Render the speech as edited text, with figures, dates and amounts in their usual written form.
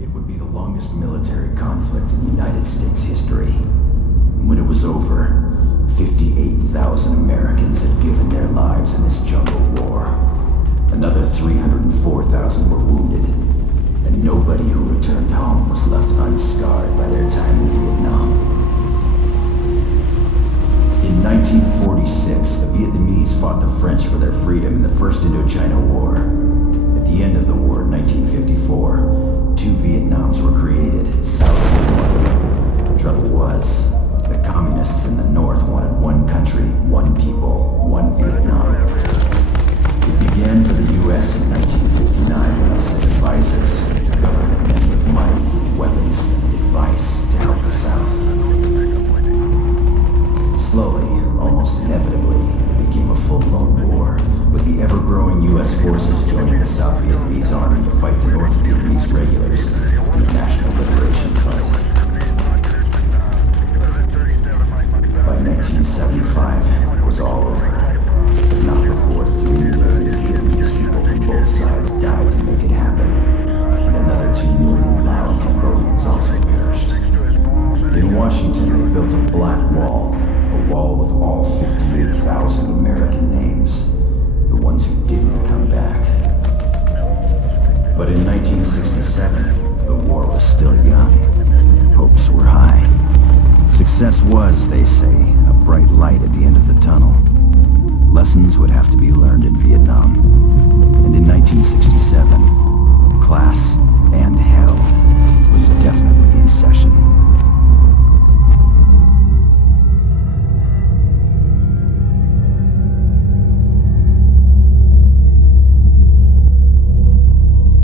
It would be the longest military conflict in United States history. When it was over, 58,000 Americans had given their lives in this jungle war. Another 304,000 were wounded, and nobody who returned home was left unscarred by their time in Vietnam. In 1946, the Vietnamese fought the French for their freedom in the First Indochina War. At the end of the war in 1954, two Vietnams were created, South and North. Trouble was, the communists in the North wanted one country, one people, one Vietnam. It began for the U.S. in 1959 when they sent advisors, government men with money, weapons, and advice to help the South. Slowly, almost inevitably, it became a full-blown war, with the ever-growing U.S. forces joining the South Vietnamese army to fight the North Vietnamese regulars in the National Liberation Front. By 1975, it was all over, but not before 3 million Vietnamese people from both sides died to make it happen, and another 2 million Lao Cambodians also perished. In Washington, they built a black wall, a wall with all 58,000 American names, the ones who didn't come back. But in 1967, the war was still young. Hopes were high. Success was, they say, a bright light at the end of the tunnel. Lessons would have to be learned in Vietnam. And in 1967, class and hell was definitely